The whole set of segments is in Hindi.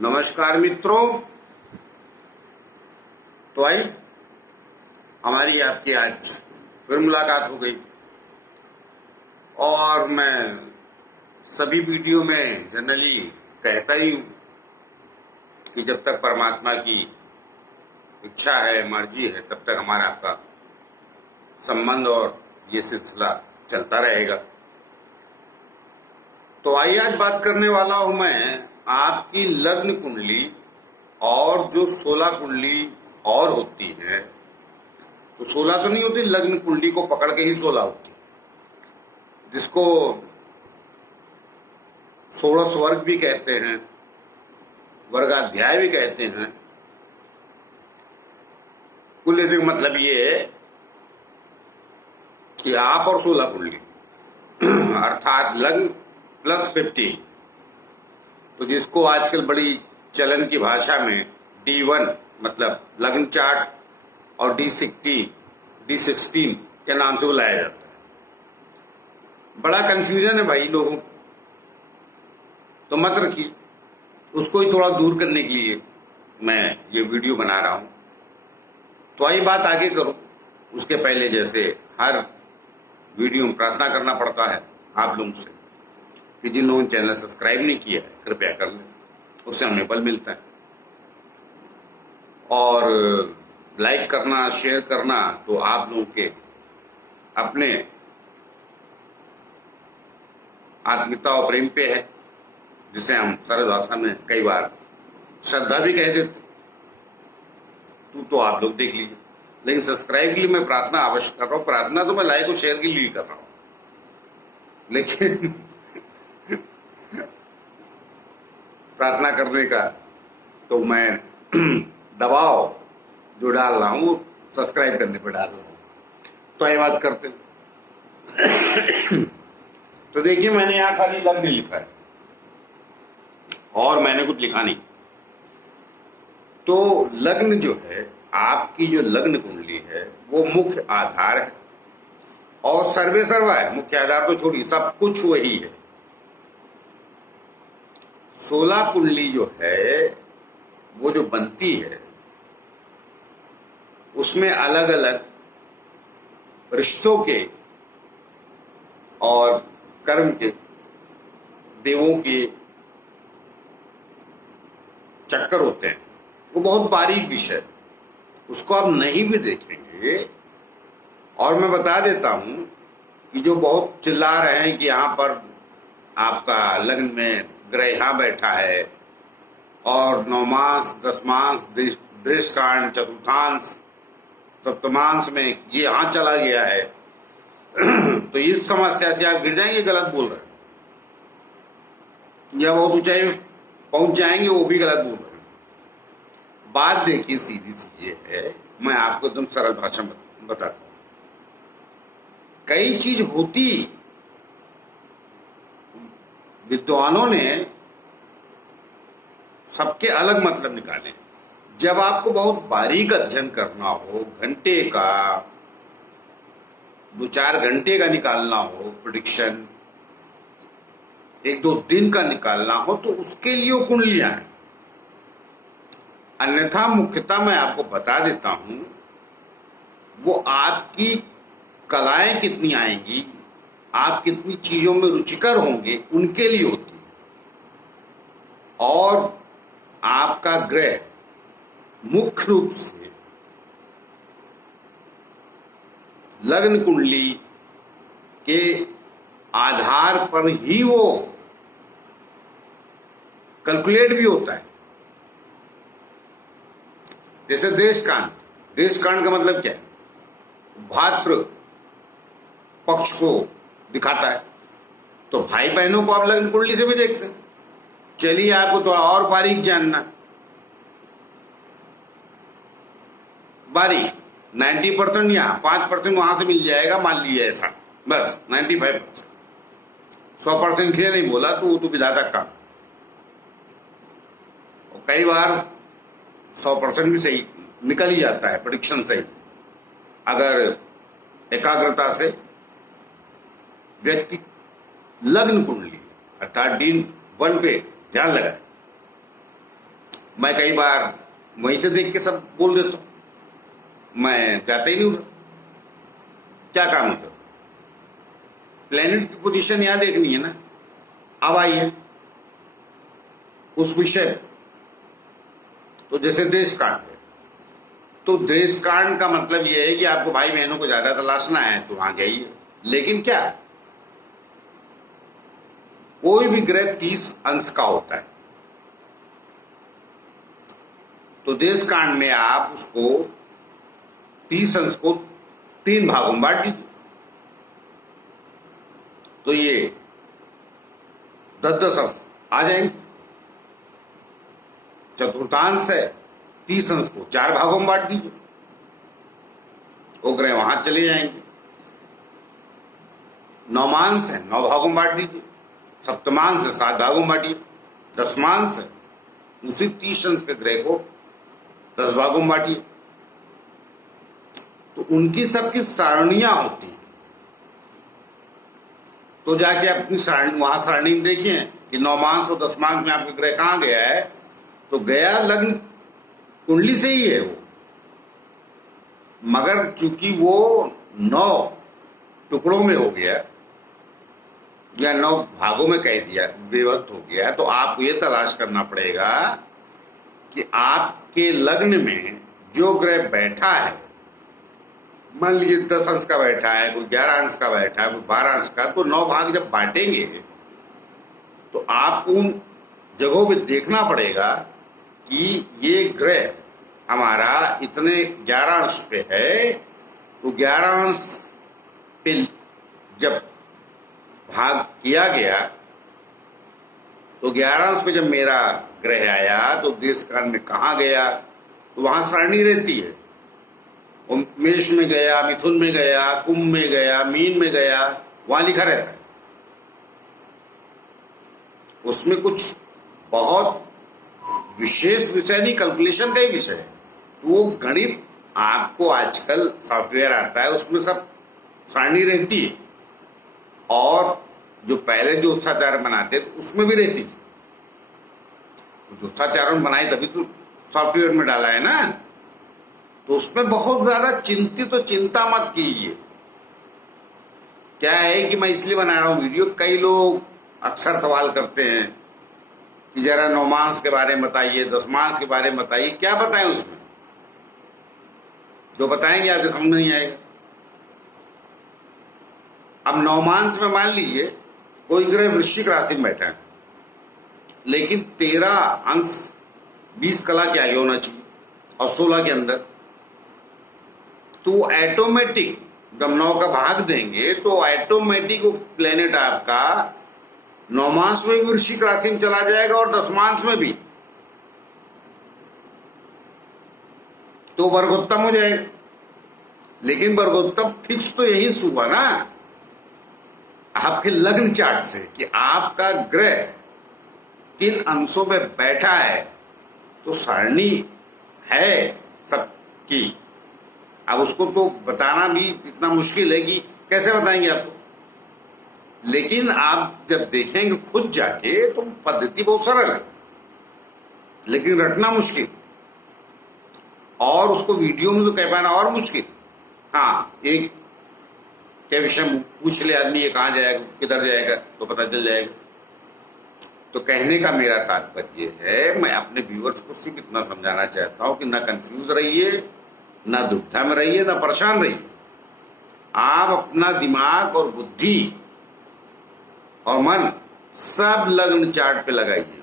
नमस्कार मित्रों। तो आई हमारी आपकी आज फिर मुलाकात हो गई और मैं सभी वीडियो में जनरली कहता ही हूँ कि जब तक परमात्मा की इच्छा है, मर्जी है, तब तक हमारा आपका संबंध और ये सिलसिला चलता रहेगा। तो आइए आज बात करने वाला हूं मैं आपकी लग्न कुंडली और जो 16 कुंडली और होती है। तो 16 तो नहीं होती, लग्न कुंडली को पकड़ के ही 16 होती, जिसको 16 वर्ग भी कहते हैं, वर्गाध्याय भी कहते हैं। कुल यदि मतलब ये है कि आप और 16 कुंडली अर्थात लग्न प्लस 15, तो जिसको आजकल बड़ी चलन की भाषा में D1 मतलब लग्न चार्ट और D16 के नाम से बुलाया जाता है। बड़ा कंफ्यूजन है भाई लोगों, तो मत रखिए, उसको ही थोड़ा दूर करने के लिए मैं ये वीडियो बना रहा हूं। तो आइए बात आगे करूं, उसके पहले जैसे हर वीडियो में प्रार्थना करना पड़ता है आप लोगों से कि जिन लोगों ने चैनल सब्सक्राइब नहीं किया है कृपया कर लें, उससे हमें बल मिलता है। और लाइक करना, शेयर करना तो आप लोगों के अपने आत्मीयता और प्रेम पे है, जिसे हम सरल भाषा में कई बार श्रद्धा भी कह देते। तो आप लोग देख लीजिए, लेकिन सब्सक्राइब के लिए मैं प्रार्थना अवश्य कर रहा हूँ। प्रार्थना तो मैं लाइक और शेयर के लिए कर रहा हूँ, लेकिन प्रार्थना करने का तो मैं दबाव जो डाल रहा हूं वो सब्सक्राइब करने पर डाल रहा हूं। तो ये बात करते तो देखिए, मैंने यहां खाली लग्न लिखा है और मैंने कुछ लिखा नहीं। तो लग्न जो है, आपकी जो लग्न कुंडली है वो मुख्य आधार है और सर्वे सर्वा है। मुख्य आधार तो छोड़िए, सब कुछ वही है। 16 कुंडली जो है वो जो बनती है उसमें अलग अलग रिश्तों के और कर्म के, देवों के चक्कर होते हैं। वो बहुत बारीक विषय, उसको आप नहीं भी देखेंगे। और मैं बता देता हूं कि जो बहुत चिल्ला रहे हैं कि यहां पर आपका लग्न में ग्रह यहां बैठा है और नवमांश, दशमांश, दृष्टांश, चतुर्थांश, सप्तमांश में ये यहां चला गया है तो इस समस्या से आप गिर जाएंगे, गलत बोल रहे हैं। या बहुत ऊंचाई पहुंच जाएंगे, वो भी गलत बोल रहे हैं। बात देखिए, सीधी सी ये है, मैं आपको एकदम सरल भाषा में बताता हूं। कई चीज होती, विद्वानों ने सबके अलग मतलब निकाले। जब आपको बहुत बारीक अध्ययन करना हो, घंटे का, 2-4 घंटे का निकालना हो, प्रेडिक्शन 1-2 दिन का निकालना हो, तो उसके लिए वो कुंडलियां हैं। अन्यथा मुख्यतः मैं आपको बता देता हूं, वो आपकी कलाएं कितनी आएंगी, आप कितनी चीजों में रुचिकर होंगे, उनके लिए होती है। और आपका ग्रह मुख्य रूप से लग्न कुंडली के आधार पर ही वो कैलकुलेट भी होता है। जैसे देशकांड का मतलब क्या है? भाद्र पक्ष को दिखाता है। तो भाई बहनों को आप लग्न कुंडली से भी देखते हैं। चलिए, आपको थोड़ा और बारीक जानना, बारीक 90% यहाँ, 5% वहां से मिल जाएगा, मान लीजिए ऐसा, बस 95%। 100% इसलिए नहीं बोला, तो वो तो विधाता का। और कई बार 100% भी सही निकल ही जाता है, प्रेडिक्शन सही, अगर एकाग्रता से व्यक्ति लग्न कुंडली अर्थात D1 पे ध्यान लगाए। मैं कई बार वहीं से देख के सब बोल देता हूँ, मैं जाता ही नहीं उधर। क्या काम है? प्लेनेट की पोजीशन यहां देखनी है ना। अब आइए उस विषय पे। तो जैसे देश कांड है, तो देश कांड का मतलब यह है कि आपको भाई बहनों को ज्यादा तलाशना है तो वहां जाइए। लेकिन क्या, कोई भी ग्रह 30 अंश का होता है, तो देश कांड में आप उसको 30 अंश को 3 भागों में बांट दीजिए। तो ये 10-10 अंश आ जाएंगे। चतुर्थांश है, 30 अंश को 4 भागों में बांट दीजिए, वो ग्रह वहां चले जाएंगे। नौमांश है, 9 भागों में बांट दीजिए। सप्तमांश है, 7 भागों में बांटिए। दशमांश है, उसी 30 अंश के ग्रह को 10 भागों में बांटिए। तो उनकी सबकी सारणियां होती हैं। तो जाके अपनी सारणी, वहां सारणी में देखिए कि नौमांश और दशमांश में आपके ग्रह कहां गया है, तो गया लग्न कुंडली से ही है वो, मगर चूंकि वो 9 टुकड़ों में हो गया या 9 भागों में कह दिया, विभक्त हो गया, तो आपको ये तलाश करना पड़ेगा कि आपके लग्न में जो ग्रह बैठा है, मान लीजिए 10 अंश का बैठा है, कोई 11 अंश का बैठा है, कोई 12 अंश का, तो 9 भाग जब बांटेंगे तो आपको उन जगहों पे देखना पड़ेगा कि ये ग्रह हमारा इतने 11 अंश पे है, तो 11 अंश पे जब भाग किया गया तो 11 अंश पे जब मेरा ग्रह आया तो देश काल में कहाँ गया, तो वहां सारणी रहती है। मेष में गया, मिथुन में गया, कुंभ में गया, मीन में गया, वहां लिखा रहता है। उसमें कुछ बहुत विशेष विषय नहीं, कैलकुलेशन का ही विषय है। तो वो गणित आपको आजकल सॉफ्टवेयर आता है, उसमें सब सारणी रहती है, और जो पहले जो ज्योतिषाचार्य बनाते तो उसमें भी रहती थी। ज्योतिषाचार्यों ने बनाई तभी तो सॉफ्टवेयर में डाला है ना। तो उसमें बहुत ज्यादा चिंतित, तो चिंता मत कीजिए। क्या है कि मैं इसलिए बना रहा हूं वीडियो, कई लोग अक्सर सवाल करते हैं कि जरा नौमांश के बारे में बताइए, दशमांश के बारे में बताइए। क्या बताएं उसमें? जो बताएंगे आपको समझ नहीं आएगा। अब नौमांश में मान लीजिए कोई ग्रह वृश्चिक राशि में बैठा है, लेकिन 13 अंश 20 कला के आगे होना चाहिए और 16 के अंदर, तो ऑटोमेटिक जब 9 का भाग देंगे तो ऑटोमेटिक वो प्लेनेट आपका नौमांश में भी वृश्चिक राशि में चला जाएगा और दशमांश में भी, तो वर्गोत्तम हो जाएगा। लेकिन वर्गोत्तम फिक्स तो यही हुआ ना आपके लग्न चार्ट से कि आपका ग्रह 3 अंशों में बैठा है, तो सारणी है सबकी। अब उसको तो बताना भी इतना मुश्किल है कि कैसे बताएंगे आपको। लेकिन आप जब देखेंगे खुद जाके तो पद्धति बहुत सरल है, लेकिन रटना मुश्किल, और उसको वीडियो में तो कह पाना और मुश्किल। हाँ, एक क्या विषय पूछ ले आदमी, ये कहाँ जाएगा, किधर जाएगा, तो पता चल जाएगा। तो कहने का मेरा तात्पर्य है, मैं अपने व्यूअर्स को सिर्फ इतना समझाना चाहता हूं कि ना कंफ्यूज रहिए, ना दुविधा में रहिए, ना परेशान रहिए। आप अपना दिमाग और बुद्धि और मन सब लग्न चार्ट पे लगाइए।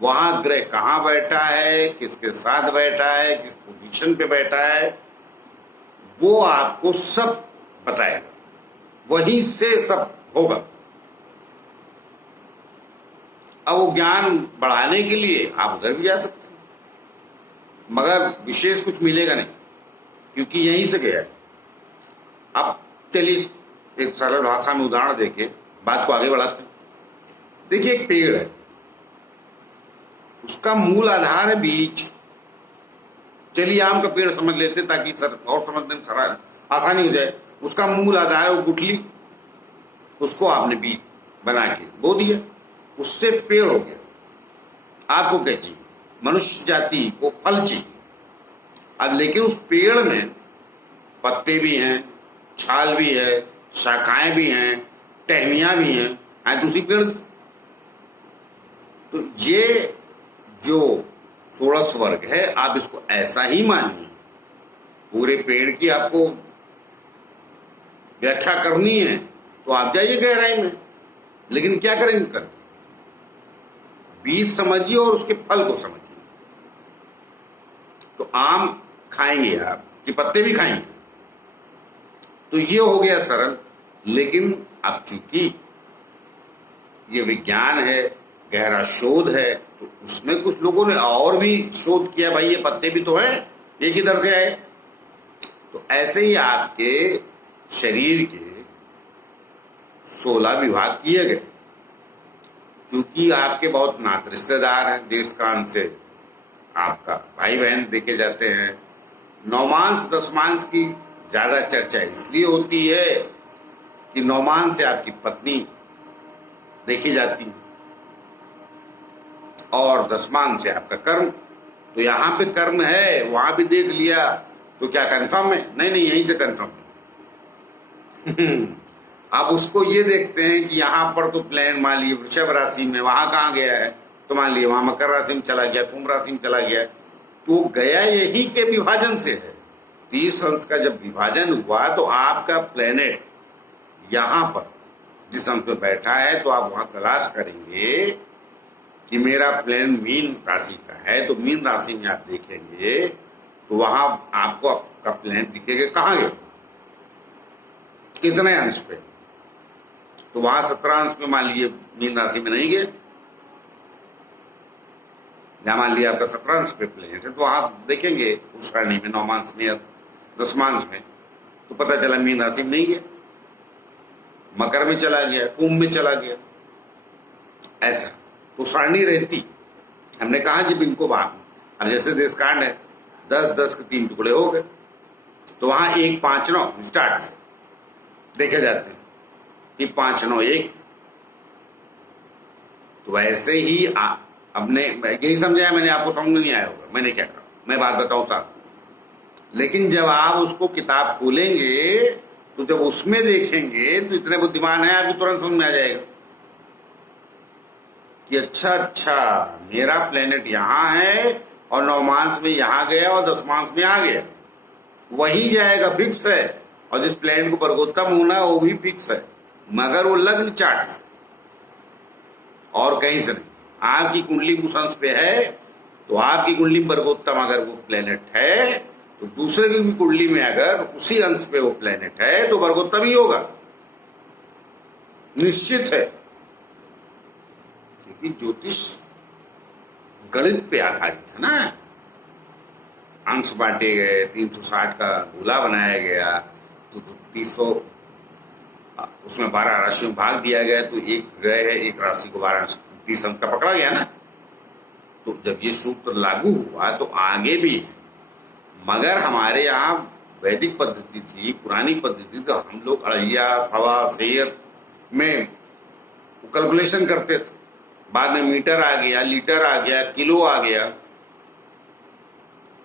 वहां ग्रह कहाँ बैठा है, किसके साथ बैठा है, किस पोजीशन पे बैठा है, वो आपको सब बताएगा। वहीं से सब होगा। अब वो ज्ञान बढ़ाने के लिए आप उधर भी जा सकते हैं, मगर विशेष कुछ मिलेगा नहीं, क्योंकि यहीं से गया है। अब चलिए एक सरल भाषा में उदाहरण देके बात को आगे बढ़ाते हैं। देखिए एक पेड़ है, उसका मूल आधार है बीज। चलिए आम का पेड़ समझ लेते ताकि और समझने में आसानी हो जाए। उसका मूल आधार है वो गुठली, उसको आपने बीज बना के बो दिया, उससे पेड़ हो गया। आपको क्या चाहिए? मनुष्य जाति को फल चाहिए। अब लेकिन उस पेड़ में पत्ते भी हैं, छाल भी है, शाखाएं भी हैं, टहनियां भी हैं, दूसरी पेड़। तो ये जो षोडश वर्ग है, आप इसको ऐसा ही मानिए। पूरे पेड़ की आपको व्याख्या करनी है तो आप जाइए गहराई में, लेकिन क्या करेंगे कर बीज समझिए और उसके फल को समझिए। तो आम खाएंगे आप कि पत्ते भी खाएंगे, तो ये हो गया सरल। लेकिन अब चूंकि ये विज्ञान है, गहरा शोध है, तो उसमें कुछ लोगों ने और भी शोध किया, भाई ये पत्ते भी तो हैं, ये किधर से आए। तो ऐसे ही आपके शरीर के 16 विभाग किए गए। क्योंकि आपके बहुत नात रिश्तेदार हैं, देश कान से आपका भाई बहन देखे जाते हैं। नौमांस दसमांस की ज्यादा चर्चा इसलिए होती है कि नौमांस से आपकी पत्नी देखी जाती है और दसमान से आपका कर्म। तो यहाँ पे कर्म है, वहां भी देख लिया, तो क्या कंफर्म है? नहीं नहीं, यहीं से कंफर्म है। अब उसको ये देखते हैं कि यहाँ पर तो प्लेन मान लीजिए वृषभ राशि में, वहां कहाँ गया है, तो मान लीजिए वहां मकर राशि में चला गया, कुंभ राशि में चला गया, तो गया यही के विभाजन से है। 30 अंश का जब विभाजन हुआ तो आपका प्लेनेट यहाँ पर जिस अंश में बैठा है, तो आप वहां तलाश करेंगे कि मेरा प्लेन मीन राशि का है, तो मीन राशि में आप देखेंगे तो वहां आपको आपका प्लेनेट दिखेगा कहाँ गया, कितने अंश पे। तो वहां 17 अंश में मान लीजिए मीन राशि में नहीं गए, या मान लिया आपका 17 अंश पे प्लेनेट है, तो वहां देखेंगे उस श्रेणी में, नौमांश में या दसमांश में, तो पता चला मीन राशि में नहीं गया, मकर में चला गया, कुंभ में चला गया। ऐसा तो सारणी रहती। हमने कहा जब इनको भाग, अब जैसे देशकांड है, 10-10 के 3 टुकड़े हो गए, तो वहां 1 5 9 स्टार्ट से देखे जाते हैं कि 5 9 1। तो ऐसे ही अपने यही समझाया मैंने, आपको समझ नहीं आया होगा मैंने क्या कहा, मैं बात बताऊं साहब। लेकिन जब आप उसको किताब खोलेंगे तो जब उसमें देखेंगे तो इतने बुद्धिमान है, आपको तुरंत समझ में आ जाएगा कि अच्छा मेरा प्लेनेट यहाँ है और नौमांश में यहाँ गया और दसमांश में आ गया, वही जाएगा, फिक्स है। और जिस प्लेनेट को वर्गोत्तम होना है वो भी फिक्स है, मगर वो लग्न चार्ट से और कहीं से नहीं। आपकी कुंडली उस अंश पे है तो आपकी कुंडली में वर्गोत्तम अगर वो प्लेनेट है, तो दूसरे की भी कुंडली में अगर उसी अंश पे वो प्लेनेट है तो वर्गोत्तम ही होगा, निश्चित है। क्योंकि ज्योतिष गणित पे आधारित है ना, अंश बांटे गए, 360 का गोला बनाया गया, तो 300 उसमें 12 राशियों में भाग दिया गया, तो एक ग्रह है, एक राशि को 12 30 अंश का पकड़ा गया ना। तो जब ये सूत्र लागू हुआ तो आगे भी, मगर हमारे यहाँ वैदिक पद्धति थी, पुरानी पद्धति, तो हम लोग अड़िया सवा शेर में कैलकुलेशन करते थे। बाद में मीटर आ गया, लीटर आ गया, किलो आ गया,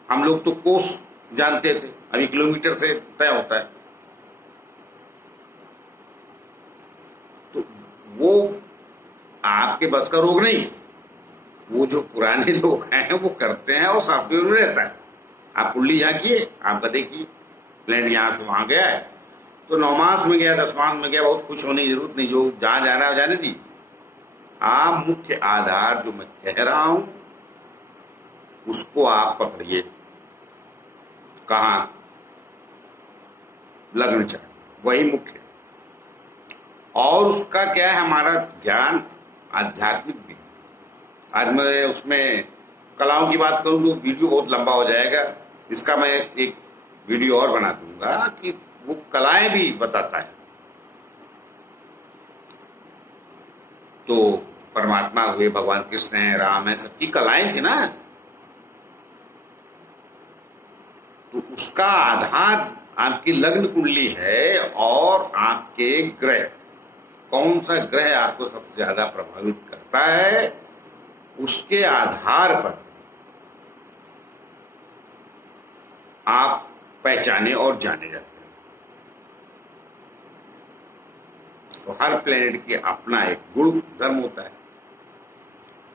हम लोग तो कोस जानते थे, अभी किलोमीटर से तय होता है। तो वो आपके बस का रोग नहीं, वो जो पुराने लोग हैं वो करते हैं और सॉफ्टवेयर में रहता है। आप कुंडली झांकिए, आपका देखिए प्लेनेट यहाँ से वहां गया है, तो नौमांश में गया, दसमांश में गया, बहुत खुश होने की जरूरत नहीं, जो जहां जा रहा है जाने दी। आप मुख्य आधार जो मैं कह रहा हूं उसको आप पकड़िए, कहा लग्न चार्ट, वही मुख्य। और उसका क्या है, हमारा ज्ञान आध्यात्मिक भी। आज मैं उसमें कलाओं की बात करूं तो वीडियो बहुत लंबा हो जाएगा, इसका मैं एक वीडियो और बना दूंगा कि वो कलाएं भी बताता है। तो परमात्मा हुए, भगवान कृष्ण है, राम है, सबकी कलाएं थी ना, तो उसका आधार आपकी लग्न कुंडली है और आपके ग्रह, कौन सा ग्रह आपको सबसे ज्यादा प्रभावित करता है, उसके आधार पर आप पहचाने और जाने जाते हैं। तो हर प्लेनेट के अपना एक गुण धर्म होता है,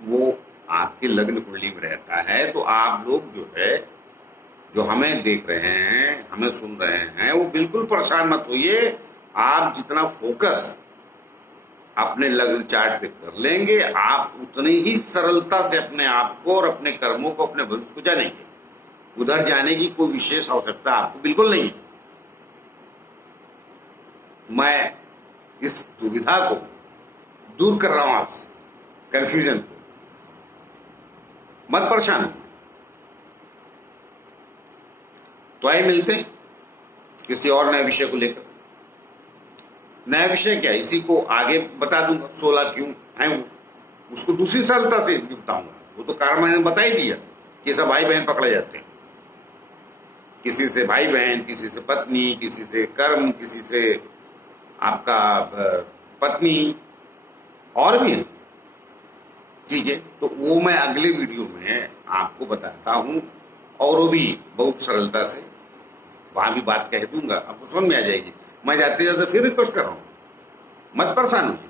वो आपकी लग्न कुंडली में रहता है। तो आप लोग जो है, जो हमें देख रहे हैं, हमें सुन रहे हैं, वो बिल्कुल परेशान मत होइए। आप जितना फोकस अपने लग्न चार्ट पे कर लेंगे, आप उतनी ही सरलता से अपने आप को और अपने कर्मों को, अपने भविष्य को जानेंगे। उधर जाने की कोई विशेष आवश्यकता आपको बिल्कुल नहीं है। मैं इस दुविधा को दूर कर रहा हूं आपसे, कंफ्यूजन को। मत परेशान हो। तो आइए मिलते हैं किसी और नए विषय को लेकर। नया विषय क्या है, इसी को आगे बता दूंगा। 16 क्यों है वो, उसको दूसरी सरलता से बताऊंगा। वो तो कारण मैंने बता ही दिया कि सब भाई बहन पकड़े जाते हैं। किसी से भाई बहन, किसी से पत्नी, किसी से कर्म, किसी से आपका पत्नी, और भी है चीजें। तो वो मैं अगले वीडियो में आपको बताता हूं, और वो भी बहुत सरलता से वहां भी बात कह दूंगा, आपको समझ में आ जाएगी। मैं जाते जाते फिर रिक्वेस्ट कर रहा हूं, मत परेशान होइए।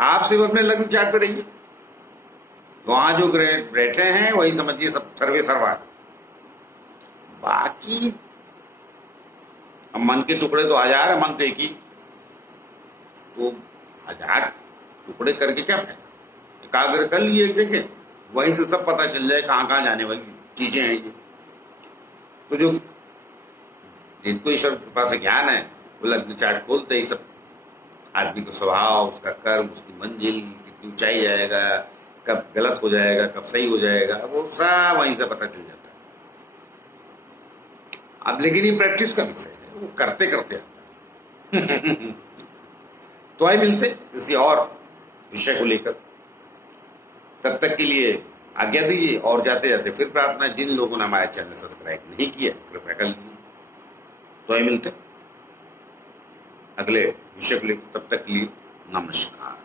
आप सिर्फ अपने लग्न चार्ट पे रहिए। वहां जो ग्रह बैठे हैं वही समझिए सब सर्वे सर्वा। बाकी अब मन के टुकड़े तो 1000 है, मन तो एक ही। तो 1000 टुकड़े करके क्या फायदा, एकाग्र कर लिए एक जगह, वहीं से सब पता चल जाए कहाँ कहाँ जाने वाली चीजें हैं ये। तो जो जिनको ईश्वर कृपा से ज्ञान है, वो लग्न चार्ट खोलते ही सब आदमी का स्वभाव, उसका कर्म, उसकी मंजिल, कितनी ऊंचाई जाएगा, कब गलत हो जाएगा, कब सही हो जाएगा, वो सब वहीं से पता चल जाता है। अब लेकिन ये प्रैक्टिस का विषय है, वो करते करते आता है। तो आइए मिलते किसी और विषय को लेकर। तब तक के लिए आज्ञा दीजिए, और जाते जाते फिर प्रार्थना, जिन लोगों ने हमारे चैनल सब्सक्राइब नहीं किया कृपया कर लीजिए। तो आइए मिलते अगले विषय को लेकर। तब तक के लिए नमस्कार।